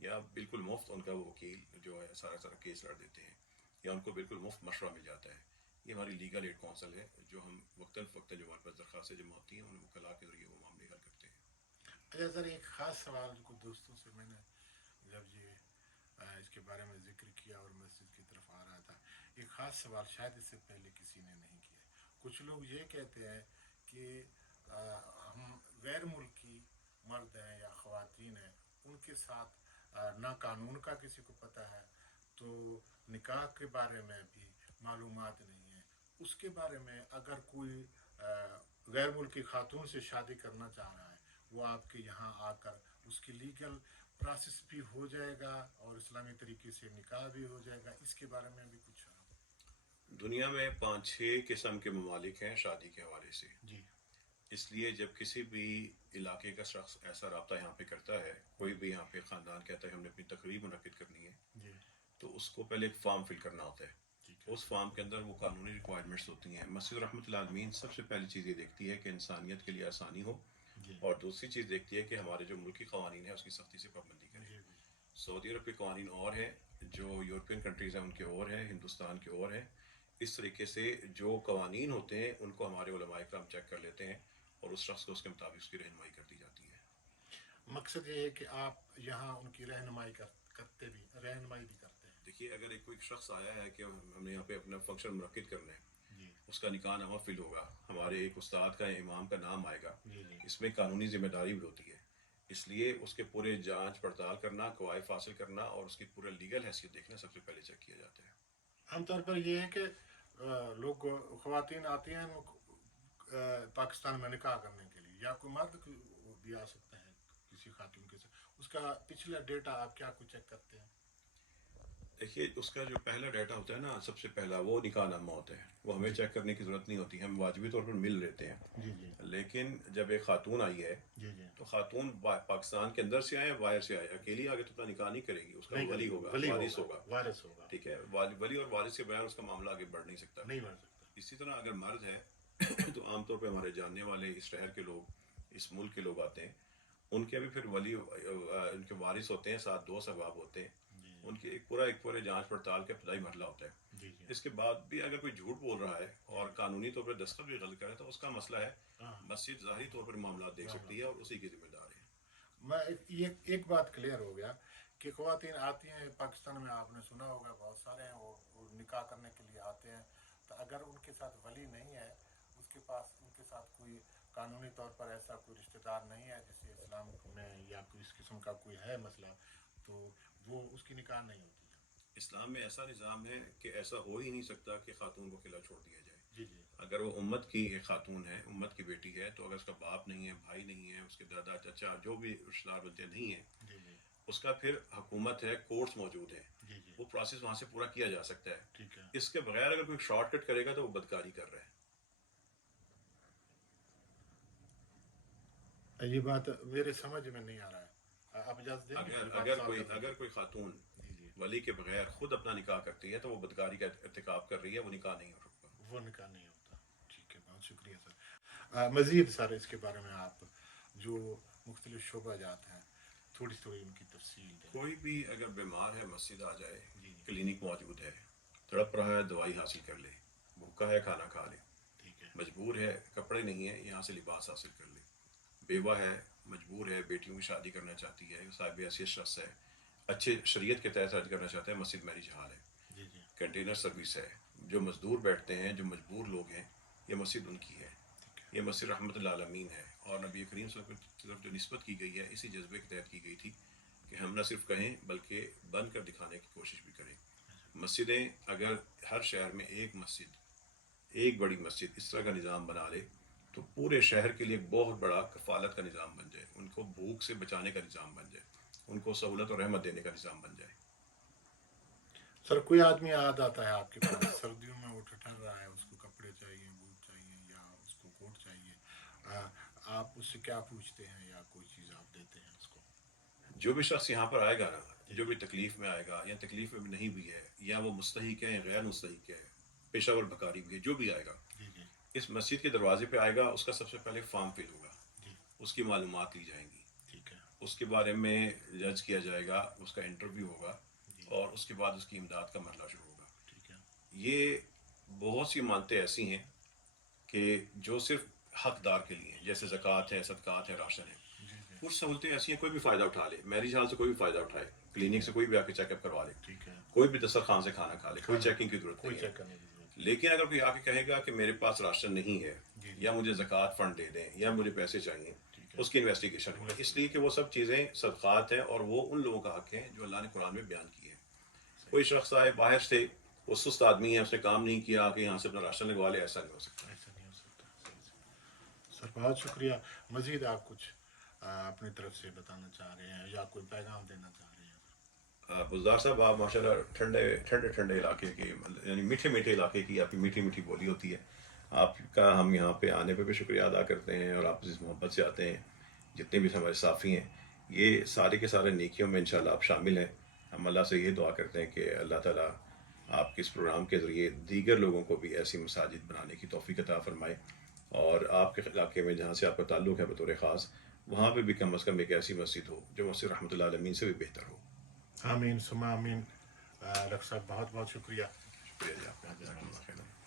یا بالکل مفت ان کا وہ وکیل جو ہے سارا کیس لڑ دیتے ہیں، یا ان کو بالکل مفت مشورہ مل جاتا ہے. یہ ہماری لیگل ایڈ کونسل ہے جو ہم وقتاً فوقتاً جو ہمارے پاس درخواستیں جمع ہوتی ہیں ان وکلاء کے ذریعے وہ معاملے حل کرتے ہیں. اچھا سر، ایک خاص سوال کو دوستوں سے میں نے جب یہ اس کے بارے میں ذکر کیا اور مسجد کی طرف آ رہا تھا، ایک خاص سوال شاید اس سے پہلے کسی نے نہیں کیا. کچھ لوگ یہ کہتے ہیں کہ ہم غیر ملکی مرد ہیں یا خواتین ہیں، ان کے ساتھ نہ قانون کا کسی کو پتہ ہے، تو نکاح کے بارے میں بھی معلومات نہیں ہے. اس کے بارے میں اگر کوئی غیر ملکی خاتون سے شادی کرنا چاہ رہا ہے، وہ آپ کے یہاں آ کر اس کی لیگل پروسیس بھی ہو جائے گا اور اسلامی طریقے سے نکاح بھی ہو جائے گا، اس کے بارے میں بھی کچھ؟ دنیا میں 5-6 قسم کے ممالک ہیں شادی کے حوالے سے. جی اس لیے جب کسی بھی علاقے کا شخص ایسا رابطہ یہاں پہ کرتا ہے، کوئی بھی یہاں پہ خاندان کہتا ہے ہم نے اپنی تقریب منعقد کرنی ہے، جی تو اس کو پہلے ایک فارم فل کرنا ہوتا ہے. ٹھیک ہے. اس فارم کے اندر وہ قانونی ریکوائرمنٹس ہوتی ہیں. مسجد رحمۃ اللہ عالمین سب سے پہلی چیز یہ دیکھتی ہے کہ انسانیت کے لیے آسانی ہو، جی اور دوسری چیز دیکھتی ہے کہ ہمارے جو ملکی قوانین ہیں اس کی سختی سے پابندی کریں. جی سعودی عرب کے قوانین اور ہیں، جو یورپین کنٹریز ہیں ان کے اور ہیں، ہندوستان کے اور ہیں. اس طریقے سے جو قوانین ہوتے ہیں ان کو ہمارے علماء کرام چیک کر لیتے ہیں اور اس شخص کو اس کے مطابق اس کی رہنمائی کر دی جاتی ہے. مقصد یہ ہے کہ آپ یہاں ان کی رہنمائی کرتے بھی کرتے ہیں. دیکھیے اگر ایک کوئی شخص آیا ہے کہ ہم نے یہاں پہ اپنا فنکشن منعقد کرنا ہے، جی اس کا نکاح نامہ فل ہوگا، ہمارے ایک استاد کا یا امام کا نام آئے گا، جی جی اس میں قانونی ذمہ داری بھی ہوتی ہے. اس لیے اس کے پورے جانچ پڑتال کرنا، قوائف حاصل کرنا اور اس کی پورا لیگل حیثیت دیکھنا سب سے پہلے چیک کیا جاتا ہے. عام طور پر یہ ہے کہ لوگ خواتین آتی ہیں پاکستان میں نکاح کرنے کے لیے، یا کوئی مرد بھی آ سکتا ہے کسی خاتون کے ساتھ، اس کا پچھلا ڈیٹا آپ کیا کچھ چیک کرتے ہیں؟ دیکھیے اس کا جو پہلا ڈیٹا ہوتا ہے نا، سب سے پہلا وہ نکاح نامہ ہوتا ہے. وہ ہمیں چیک کرنے کی ضرورت نہیں ہوتی، ہم واجبی طور پر مل لیتے ہیں. جی جی لیکن جب ایک خاتون آئی ہے جی جی تو خاتون پاکستان کے اندر سے آئے باہر سے آئے، اکیلی آگے تو اپنا نکاح نہیں کرے گی، اس کا ولی ہوگا، وارث ہوگا. وارث ہوگا. ٹھیک ہے، ولی اور وارث کے بغیر اس کا معاملہ آگے بڑھ نہیں سکتا. نہیں بن سکتا. اسی طرح اگر مرد ہے تو عام طور پہ ہمارے جاننے والے اس شہر کے لوگ، اس ملک کے لوگ آتے ہیں، ان کے بھی پھر ولی ان کے وارث ہوتے ہیں، ساتھ 2 احباب ہوتے ہیں. جی ان کی ایک پورے جانچ پڑتال کا ابتدائی مرحلہ ہوتا ہے. جی جی اس کے بعد بھی اگر کوئی جھوٹ بول رہا ہے اور قانونی طور پر دستخط بھی غلط کرے تو اس کا مسئلہ ہے. ہاں. مسجد ظاہری طور پر معاملات دیکھ سکتی ہے اور اسی کی ذمہ دار ہے. میں ایک بات کلیئر ہو گیا کہ خواتین آتی ہیں پاکستان میں، آپ نے سنا ہوگا بہت سارے ہیں وہ نکاح کرنے کے لیے آتے ہیں، تو اگر ان کے ساتھ ولی نہیں ہے، اس کے پاس ان کے ساتھ کوئی قانونی طور پر ایسا کوئی رشتہ دار نہیں ہے جیسے اسلام میں یا کوئی اس قسم کا کوئی ہے مسئلہ، تو وہ اس کی نکاح نہیں ہوتی ہے. اسلام میں ایسا نظام ہے کہ ایسا ہو ہی نہیں سکتا کہ خاتون کو اکیلا چھوڑ دیا جائے. جی جی اگر وہ امت کی ایک خاتون ہے، امت کی بیٹی ہے، تو اگر اس کا باپ نہیں ہے، بھائی نہیں ہے، اس کے دادا چچا جو بھی رشتہ دار بنتے نہیں ہیں، جی جی اس کا پھر حکومت ہے، کورٹس موجود ہیں، جی جی وہ پروسیس وہاں سے پورا کیا جا سکتا ہے. ٹھیک ہے. اس کے بغیر اگر کوئی شارٹ کٹ کرے گا تو وہ بدکاری کر رہا ہے. یہ بات میرے سمجھ میں نہیں آ رہا ہے، آپ اجازت دیں گے؟ اگر کوئی خاتون جی جی ولی کے بغیر خود اپنا نکاح کرتی ہے تو وہ بدکاری کا ارتکاب کر رہی ہے، وہ نکاح نہیں ہو سکتا. وہ نکاح نہیں ہوتا. ٹھیک ہے، بہت شکریہ سر. مزید سر اس کے بارے میں آپ جو مختلف شعبہ جات ہیں تھوڑی ان کی تفصیل دیں. کوئی بھی اگر بیمار ہے مسجد آ جائے، جی جی کلینک موجود ہے، تڑپ رہا ہے دوائی حاصل کر لے، بھوکا ہے کھانا کھا لے، ٹھیک ہے. مجبور ہے کپڑے نہیں ہیں یہاں سے لباس حاصل کر لے، بیوہ ہے، مجبور ہے، بیٹیوں کی شادی کرنا چاہتی ہے، صاحب حیثیت شخص ہے، اچھے شریعت کے تحت شادی کرنا چاہتا ہے، مسجد میرج ہال ہے. جی جی کنٹینر سروس ہے. جو مزدور بیٹھتے ہیں، جو مجبور لوگ ہیں، یہ مسجد ان کی ہے. یہ مسجد رحمۃ اللہ عالمین ہے، اور نبی کریم صلی اللہ علیہ وسلم کی طرف جو نسبت کی گئی ہے اسی جذبے کے تحت کی گئی تھی کہ ہم نہ صرف کہیں بلکہ بن کر دکھانے کی کوشش بھی کریں. مسجدیں اگر ہر شہر میں ایک بڑی مسجد اس طرح کا نظام بنا لے تو پورے شہر کے لیے بہت بڑا کفالت کا نظام بن جائے، ان کو بھوک سے بچانے کا نظام بن جائے، ان کو سہولت اور رحمت دینے کا نظام بن جائے. سر کوئی آدمی آتا ہے آپ کے پاس سردیوں میں، وہ ٹھٹر رہا ہے، اس کو کپڑے چاہیے، بوٹ چاہیے، یا اس کو کوٹ چاہیے، آپ اس سے کیا پوچھتے ہیں یا کوئی چیز آپ دیتے ہیں اس کو؟ جو بھی شخص یہاں پر آئے گا نا، جو بھی تکلیف میں آئے گا یا تکلیف میں نہیں بھی ہے، یا وہ مستحق ہے یا غیر مستحق ہے، پیشہ ور بکاری بھی ہے، جو بھی آئے گا جی جی اس مسجد کے دروازے پہ آئے گا، اس کا سب سے پہلے فارم فل ہوگا، جی اس کی معلومات لی جائیں گی. ٹھیک ہے. اس کے بارے میں جج کیا جائے گا، اس کا انٹرویو ہوگا اور اس کے بعد اس کی امداد کا مرحلہ شروع ہوگا. ٹھیک ہے. یہ بہت سی امانتیں ایسی ہیں کہ جو صرف حقدار کے لیے ہیں، جیسے زکوٰۃ ہے، صدقات ہے، راشن ہے. کچھ سہولتیں ایسی ہیں کوئی بھی فائدہ اٹھا لے، میرج ہال سے کوئی بھی فائدہ اٹھائے، کلینک سے کوئی بھی آ کے چیک اپ کروا لے، ٹھیک ہے. کوئی بھی دسترخوان سے کھانا کھا لے، کوئی چیکنگ کی ضرورت کوئی نہیں ہے. چیک کرنے کی ضرورت لیکن اگر کوئی آ کے کہے گا کہ میرے پاس راشن نہیں ہے یا مجھے زکوٰۃ فنڈ دے دیں یا مجھے پیسے چاہیے، اس کی انویسٹیگیشن ہوگی، اس لیے کہ وہ سب چیزیں صدقات ہیں اور وہ ان لوگوں کا حق ہے جو اللہ نے قرآن میں بیان کی ہے. کوئی شخص آئے باہر سے، وہ سست آدمی ہے، اس نے کام نہیں کیا کہ یہاں سے اپنا راشن لگوا لے، ایسا نہیں ہو سکتا. ایسا نہیں ہو سکتا. سر بہت شکریہ. مزید آپ کچھ اپنی طرف سے بتانا چاہ رہے ہیں یا کوئی پیغام دینا چاہ رہے ہیں؟ بزدار صاحب، آپ ماشاء اللہ ٹھنڈے علاقے کے، یعنی میٹھے علاقے کی آپ کی میٹھی بولی ہوتی ہے. آپ کا ہم یہاں پہ آنے پہ بھی شکریہ ادا کرتے ہیں اور آپ جس محبت سے آتے ہیں. جتنے بھی ہمارے صافی ہیں یہ سارے کے سارے نیکیوں میں انشاءاللہ آپ شامل ہیں. ہم اللہ سے یہ دعا کرتے ہیں کہ اللہ تعالیٰ آپ کے اس پروگرام کے ذریعے دیگر لوگوں کو بھی ایسی مساجد بنانے کی توفیق عطا فرمائے، اور آپ کے علاقے میں جہاں سے آپ کا تعلق ہے بطور خاص، وہاں پہ بھی کم از کم ایک ایسی مسجد ہو جو مسجد رحمۃ اللہ عالمین سے بھی بہتر ہو. آمین ثم آمین. ڈاکٹر صاحب بہت بہت شکریہ. شکریہ جی آپ کا.